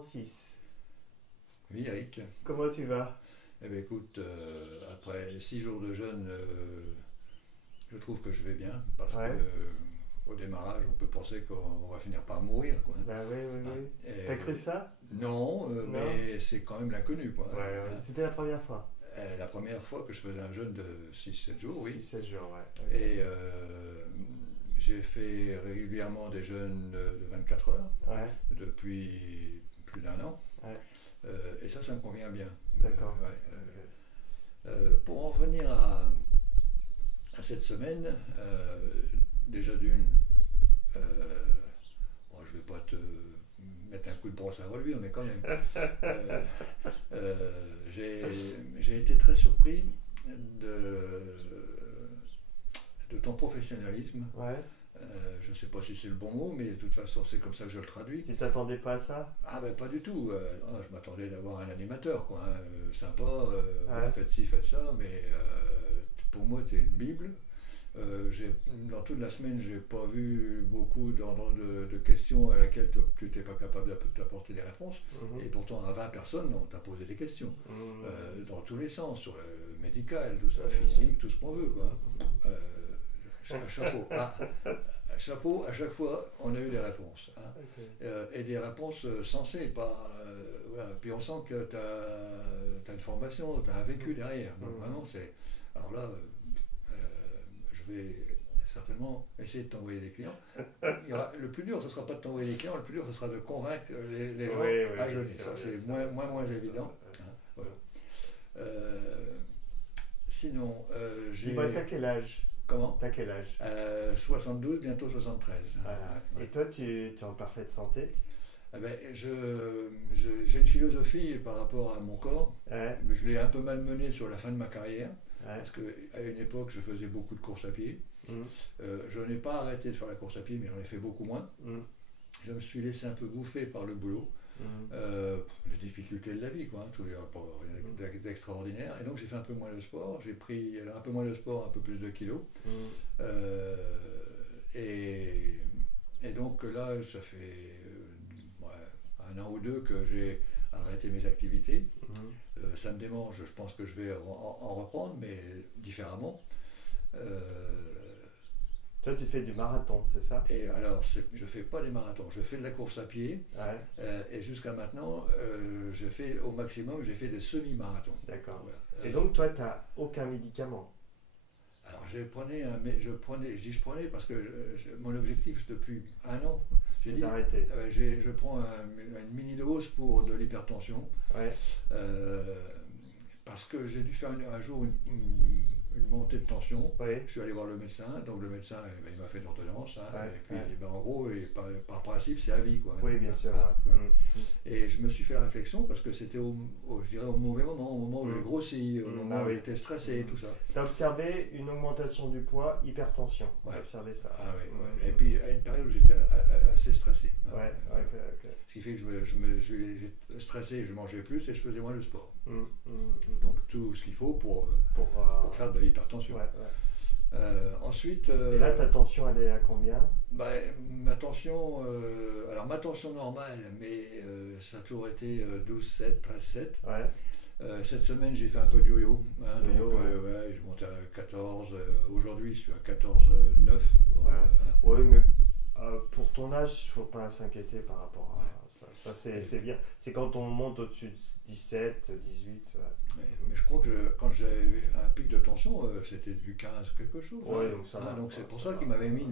Francis, Oui, Eric. comment tu vas? Eh bien, écoute, après 6 jours de jeûne, je trouve que je vais bien parce que Ouais, au démarrage, on peut penser qu'on va finir par mourir, quoi. bah oui, oui, Hein. oui. T'as cru Et ça? non, Non? mais c'est quand même l'inconnu, quoi. Ouais, ouais. Hein. C'était la première fois. La première fois que je faisais un jeûne de 6 7 jours, Six oui. sept jours, ouais. Ok. Et j'ai fait régulièrement des jeûnes de 24 heures Ouais, depuis plus d'un an. ouais, Et ça me convient bien. d'accord. Ouais, Ok. pour en revenir à cette semaine, déjà d'une, euh, bon, je ne vais pas te mettre un coup de brosse à reluire, mais quand même, euh, j'ai été très surpris de, de ton professionnalisme. Ouais, Je ne sais pas si c'est le bon mot, mais de toute façon, c'est comme ça que je le traduis. tu t'attendais pas à ça? Ah ben pas du tout. Je m'attendais d'avoir un animateur, quoi, hein, sympa, voilà, Ouais, faites ci, faites ça, mais pour moi, tu es une Bible. Dans toute la semaine, j'ai pas vu beaucoup d'ordre de questions à laquelle tu n'étais pas capable d'apporter des réponses. mhm, Et pourtant, à 20 personnes, on t'a posé des questions. mhm, Dans tous les sens, sur le médical, tout ça, mhm, physique, tout ce qu'on veut, quoi. mhm. Chapeau. Chapeau, à chaque fois, on a eu des réponses, hein. Ok. Et des réponses sensées, pas. Voilà. Puis on sent que tu as une formation, tu as un vécu derrière. Donc Mhm. vraiment, c'est. Alors là, je vais certainement essayer de t'envoyer des clients. Le plus dur, ce ne sera pas de t'envoyer des clients, le plus dur, ce sera de convaincre les gens Oui, oui, à bien jeûner. sûr, Ça, bien c'est sûr, moins, bien sûr, moins bien sûr, évident, ouais. hein. Voilà. Euh, Sinon, Dis-moi, j'ai. t'as quel âge? Comment? T'as quel âge? 72, bientôt 73. Voilà. Ouais, Et ouais. toi, tu es en parfaite santé? Eh ben, j'ai une philosophie par rapport à mon corps. Ouais, Je l'ai un peu malmené sur la fin de ma carrière, ouais. parce qu'à une époque, je faisais beaucoup de courses à pied. Mhm, Je n'ai pas arrêté de faire la course à pied, mais j'en ai fait beaucoup moins. mhm, Je me suis laissé un peu bouffer par le boulot, mhm, les difficultés de la vie, quoi, hein, tout, il n'y a pas mhm, rien d'extraordinaire. Et donc j'ai fait un peu moins de sport, j'ai pris un peu moins de sport, un peu plus de kilos. mhm, Euh, et, et donc là, ça fait ouais, un an ou deux que j'ai arrêté mes activités. mhm. Ça me démange, je pense que je vais en reprendre, mais différemment. Euh, Toi, tu fais du marathon, c'est ça? et alors, je ne fais pas des marathons, je fais de la course à pied, Ouais, et jusqu'à maintenant, je fais au maximum, j'ai fait des semi-marathons. d'accord. Voilà. Et donc, toi, t'as aucun médicament? Alors, je prenais parce que mon objectif depuis un an, j'ai C'est dit, d'arrêter. je prends une mini-dose pour de l'hypertension. Ouais, Euh, Parce que j'ai dû faire un jour une montée de tension. ouais, Je suis allé voir le médecin, donc le médecin il m'a fait une ordonnance, hein, ouais, et puis ouais. en gros, par principe, c'est à vie, quoi. Oui, bien sûr, Ah, ouais. voilà. Mhm, Et je me suis fait la réflexion parce que c'était je dirais au mauvais moment, au moment où j'ai mhm, grossi, au mhm. moment Ah où oui. j'étais stressé, Mhm. tout ça. T'as observé une augmentation du poids, hypertension. T'as Ouais. observé ça. Ah ouais, ouais. Et Mhm. puis à une période où j'étais assez stressé, hein. Ouais, Voilà. ok, ok. Ce qui fait que j'étais stressé, je mangeais plus et je faisais moins de sport. Mhm, mhm, mhm. Donc tout ce qu'il faut Pour, pour faire de l'hypertension. ouais, ouais. Ensuite, Et là, ta tension, elle est à combien? bah, alors ma tension normale, mais ça a toujours été 12,7, 13,7. Ouais, Cette semaine, j'ai fait un peu de yo-yo, hein, yo-yo, donc ouais. ouais, je monte à 14. Aujourd'hui, je suis à 14,9. Bon, Ouais. Oui, mais pour ton âge, il ne faut pas s'inquiéter par rapport ouais. à ça. Ça, c'est bien. C'est quand on monte au-dessus de 17, 18. Ouais. Mais je crois que quand j'avais un pic de tension, c'était du 15 quelque chose, hein. Ouais, donc ça va. Donc c'est Ouais, pour ça ça va. qu'il m'avait mis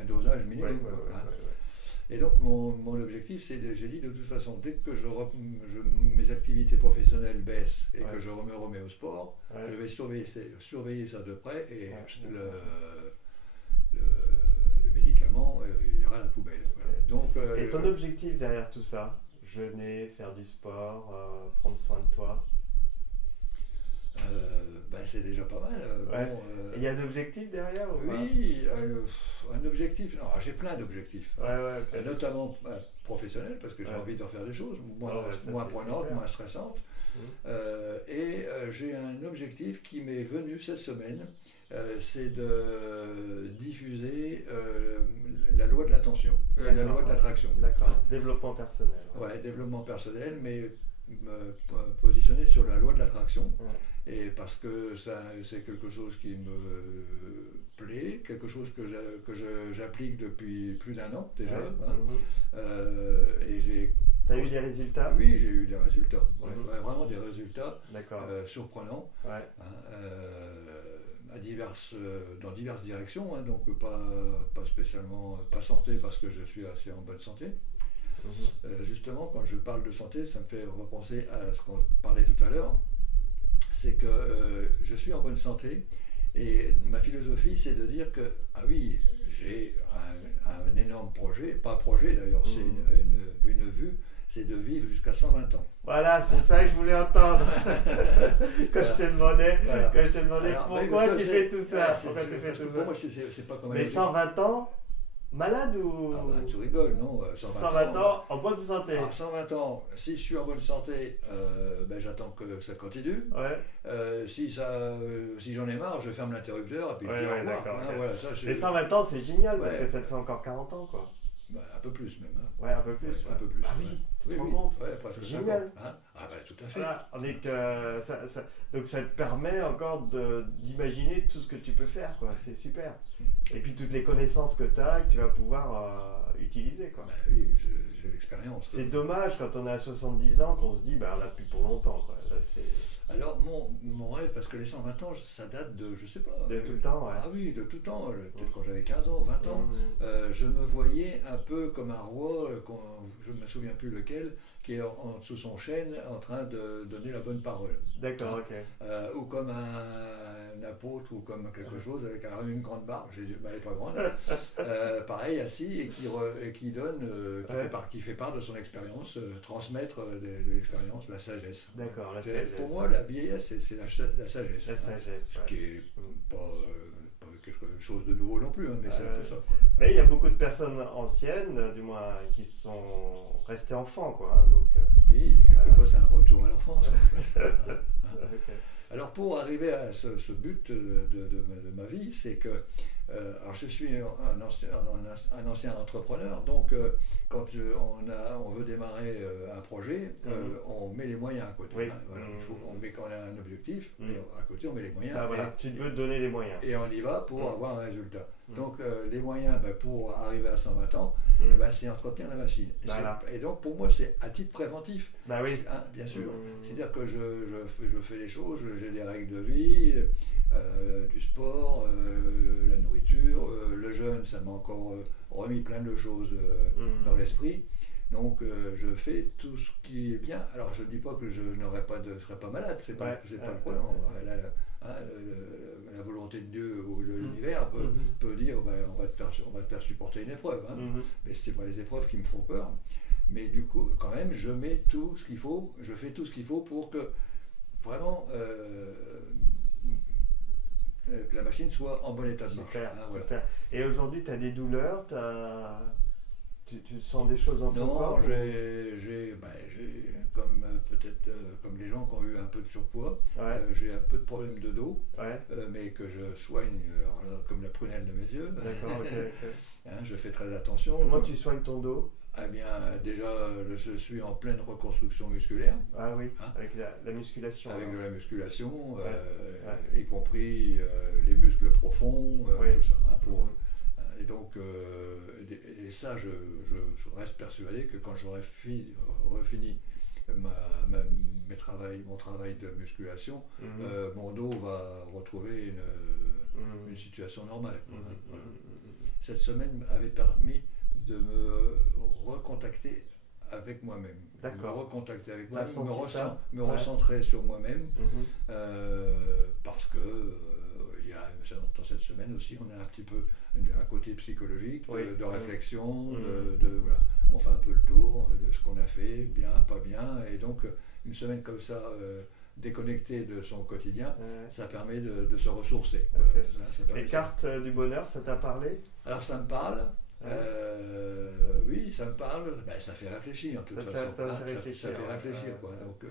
un dosage Ouais, minimum, ouais, quoi, ouais, hein. ouais, Et donc mon objectif, j'ai dit de toute façon, dès que mes activités professionnelles baissent et ouais. que je me remets au sport, Ouais, je vais surveiller ça de près et ouais, le, le médicament, il ira à la poubelle. ok. Voilà. Donc, Et ton objectif derrière tout ça? Jeûner, faire du sport, prendre soin de toi. ben, c'est déjà pas mal. Ouais. Bon, Et il y a d'objectifs derrière ou pas? oui, un objectif. Alors, j'ai plein d'objectifs, Ouais, hein. ouais, ok. Notamment professionnels, parce que j'ai Ouais. envie d'en faire des choses moins, Oh, ouais, ça, moins c'est prenantes, super. moins stressantes. Mhm. J'ai un objectif qui m'est venu cette semaine. c'est de diffuser la loi de l'attention, la loi de l'attraction. D'accord, Hein. développement personnel. Ouais, développement personnel, mais positionné sur la loi de l'attraction. Ouais. Et parce que ça, c'est quelque chose qui me plaît, quelque chose que j'applique depuis plus d'1 an déjà. Ouais. Hein. Et j'ai... T'as eu des résultats? Oui, j'ai eu des résultats. Ouais, vraiment des résultats surprenants. Ouais. Hein, dans diverses directions, hein, donc pas spécialement, pas santé parce que je suis assez en bonne santé. Justement, quand je parle de santé, ça me fait repenser à ce qu'on parlait tout à l'heure, c'est que je suis en bonne santé et ma philosophie c'est de dire que, ah oui, j'ai un énorme projet, pas projet d'ailleurs, c'est une vue, c'est de vivre jusqu'à 120 ans. Voilà, c'est ça que je voulais entendre. Quand je te demandais, alors, pourquoi tu fais tout ça. Pour moi, c'est pas comme... Mais 120 ans, malade ou... Ah bah, tu rigoles, non? 120 ans en bonne santé. Alors, 120 ans, si je suis en bonne santé, ben, j'attends que ça continue. Ouais. Si j'en ai marre, je ferme l'interrupteur et puis je dis au revoir. Hein, voilà, les 120 ans, c'est génial parce que ça te fait encore 40 ans, quoi. Bah, un peu plus même. Hein. Ouais, un peu plus. Ouais, un peu plus. Ah oui, tu te rends compte? C'est génial. Hein, ah bah tout à fait. Voilà, on est que donc ça te permet encore d'imaginer tout ce que tu peux faire, quoi. C'est super. Et puis toutes les connaissances que tu as, que tu vas pouvoir utiliser, quoi. Bah oui, j'ai l'expérience. C'est dommage quand on a 70 ans qu'on se dit, bah on l'a plus pour longtemps, quoi. Là, alors mon rêve, parce que les 120 ans, ça date de, je sais pas. De tout le temps, ouais. Ah oui, de tout le temps. Peut-être quand j'avais 15 ans, 20 ans, je me voyais un peu comme un roi, je ne me souviens plus lequel, qui est sous son chêne en train de donner la bonne parole. D'accord, hein. Ok. Ou comme un apôtre ou comme quelque chose avec une grande barbe, elle n'est pas grande, pareil, assis et qui donne, qui fait part de son expérience, transmettre de l'expérience, la sagesse. D'accord, la sagesse. Pour moi, la vieillesse, c'est la sagesse. La sagesse, ce qui n'est pas quelque chose de nouveau non plus, hein, mais c'est un peu ça. Quoi. Mais il y a beaucoup de personnes anciennes, du moins, qui sont restées enfants, quoi. Hein, donc, oui, quelquefois c'est un retour à l'enfance. Okay. Alors pour arriver à ce but de ma vie, c'est que alors je suis un ancien entrepreneur, donc quand on veut démarrer un projet, on met les moyens à côté. Oui. Hein, voilà. On met quand on a un objectif, et à côté on met les moyens. Ah, voilà. Tu veux donner les moyens. Et on y va pour avoir un résultat. Donc les moyens pour arriver à 120 ans, c'est entretenir la machine. Voilà. Et donc pour moi c'est à titre préventif. Bah oui. Hein, bien sûr. C'est-à-dire que je fais les choses, j'ai des règles de vie, du sport, la nourriture, le jeûne, ça m'a encore remis plein de choses dans l'esprit. Donc je fais tout ce qui est bien. Alors je ne dis pas que je serais pas malade, c'est pas le problème. La volonté de Dieu ou de l'univers peut dire on va te faire supporter une épreuve. Hein. Mais ce n'est pas les épreuves qui me font peur. Mais du coup, quand même, je mets tout ce qu'il faut, je fais tout ce qu'il faut pour que vraiment que la machine soit en bon état de marche. Super, hein, voilà. super. Et aujourd'hui, tu as des douleurs, tu sens des choses dans ton corps? Non, j'ai comme peut-être comme les gens qui ont eu un peu de surpoids, j'ai un peu de problème de dos, mais que je soigne comme la prunelle de mes yeux. D'accord, ok. Hein, je fais très attention. Comment tu soignes ton dos? Eh bien, déjà, je suis en pleine reconstruction musculaire. Ah oui, hein, avec la musculation. Avec de la musculation, y compris les muscles profonds, tout ça. Hein, et donc, et ça, je reste persuadé que quand j'aurai refini mon travail de musculation, mon dos va retrouver une situation normale. Voilà. Cette semaine avait permis de me recontacter avec moi-même. Me recontacter avec moi-même, me recentrer sur moi-même, parce que dans cette semaine aussi, on a un petit peu un côté psychologique, de réflexion, voilà. On fait un peu le tour de ce qu'on a fait, bien, pas bien, et donc une semaine comme ça, déconnecté de son quotidien, ça permet de se ressourcer. Okay. Voilà, les cartes du bonheur, ça t'a parlé? Alors ça me parle. Oui, ça me parle. Ben, ça fait réfléchir, de toute façon. Ça fait réfléchir, quoi. Donc,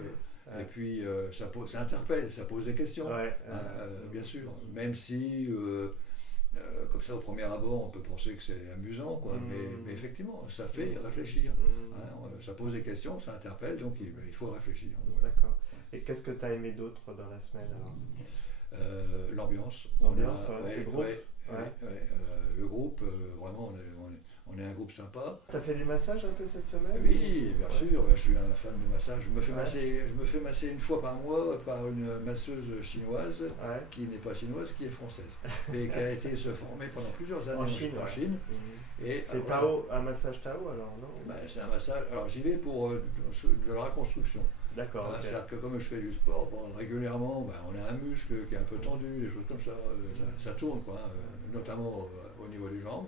et puis, ça interpelle, ça pose des questions, bien sûr. Même si, comme ça, au premier abord, on peut penser que c'est amusant, quoi. Mais effectivement, ça fait réfléchir. Ça pose des questions, ça interpelle, donc il faut réfléchir. D'accord. Et qu'est-ce que tu as aimé d'autre dans la semaine alors? L'ambiance. Le groupe. Le groupe, vraiment, on est un groupe sympa. Tu as fait des massages un peu cette semaine? Oui, bien sûr, je suis un fan de massage. Je me fais masser une fois par mois par une masseuse chinoise, qui n'est pas chinoise, qui est française, et qui a été se former pendant plusieurs années en Chine. C'est un massage Tao alors, non? C'est un massage, alors j'y vais pour de la reconstruction. D'accord. C'est-à-dire que comme je fais du sport, régulièrement, on a un muscle qui est un peu tendu, des choses comme ça, ça tourne, quoi, notamment au niveau des jambes,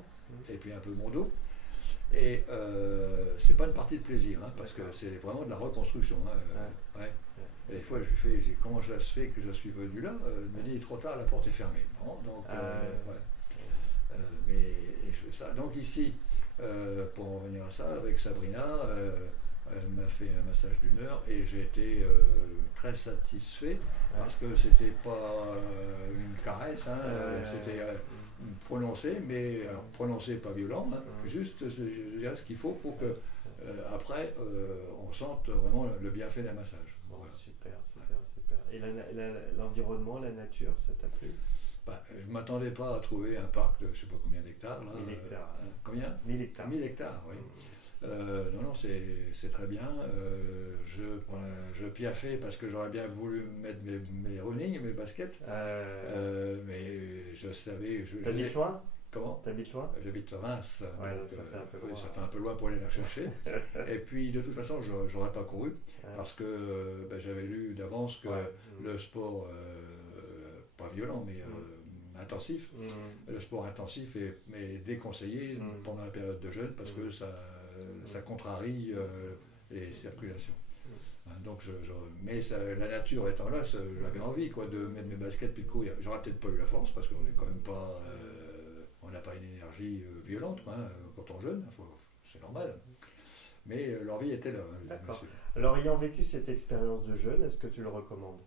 et puis un peu mon dos. Et c'est pas une partie de plaisir, parce que c'est vraiment de la reconstruction. Et des fois, je lui fais, comment ça se fait que je suis venu là? Il me dit, trop tard, la porte est fermée. Bon, donc, mais je fais ça. Donc ici, pour en revenir à ça, avec Sabrina, elle m'a fait un massage d'1 heure et j'ai été très satisfait parce que c'était pas une caresse, c'était prononcé, mais alors, prononcé pas violent, juste je dirais ce qu'il faut pour que après on sente vraiment le bienfait d'un massage. Voilà. Super. Et l'environnement, la nature, ça t'a plu? Je ne m'attendais pas à trouver un parc de je ne sais pas combien d'hectares. 1000 hectares. Combien? 1000 hectares. 1000 hectares, oui. Non, c'est très bien. Je piaffais parce que j'aurais bien voulu mettre mes running, mes baskets. Mais je savais. T'habites loin? Comment? T'habites loin? J'habite à Reims. Ça fait un peu loin. Ça fait un peu loin pour aller la chercher. Et puis de toute façon, j'aurais pas couru parce que j'avais lu d'avance que le sport, pas violent, mais intensif, le sport intensif est déconseillé pendant la période de jeûne parce que ça contrarie les circulations. Donc mais la nature étant là, j'avais envie de mettre mes baskets puis de courir. J'aurais peut-être pas eu la force parce qu'on n'est quand même pas, on n'a pas une énergie violente quand on jeûne, c'est normal. Mais l'envie était là. D'accord. Alors ayant vécu cette expérience de jeûne, est-ce que tu le recommandes?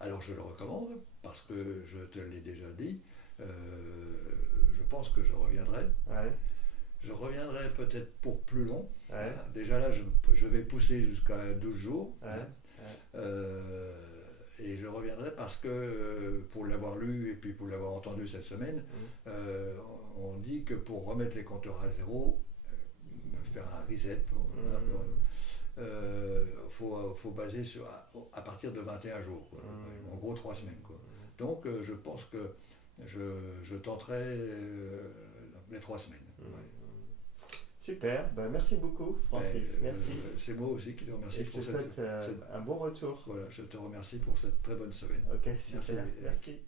Alors je le recommande parce que je te l'ai déjà dit, je pense que je reviendrai. Je reviendrai peut-être pour plus long. Déjà là, je vais pousser jusqu'à 12 jours. Et je reviendrai parce que, pour l'avoir lu et puis pour l'avoir entendu cette semaine, on dit que pour remettre les compteurs à zéro, faire un reset, faut baser à partir de 21 jours, en gros 3 semaines. Donc je pense que je tenterai les 3 semaines. Super, merci beaucoup Francis, merci. C'est moi aussi qui te remercie pour cette un bon retour. Voilà, je te remercie pour cette très bonne semaine. Ok, super, merci.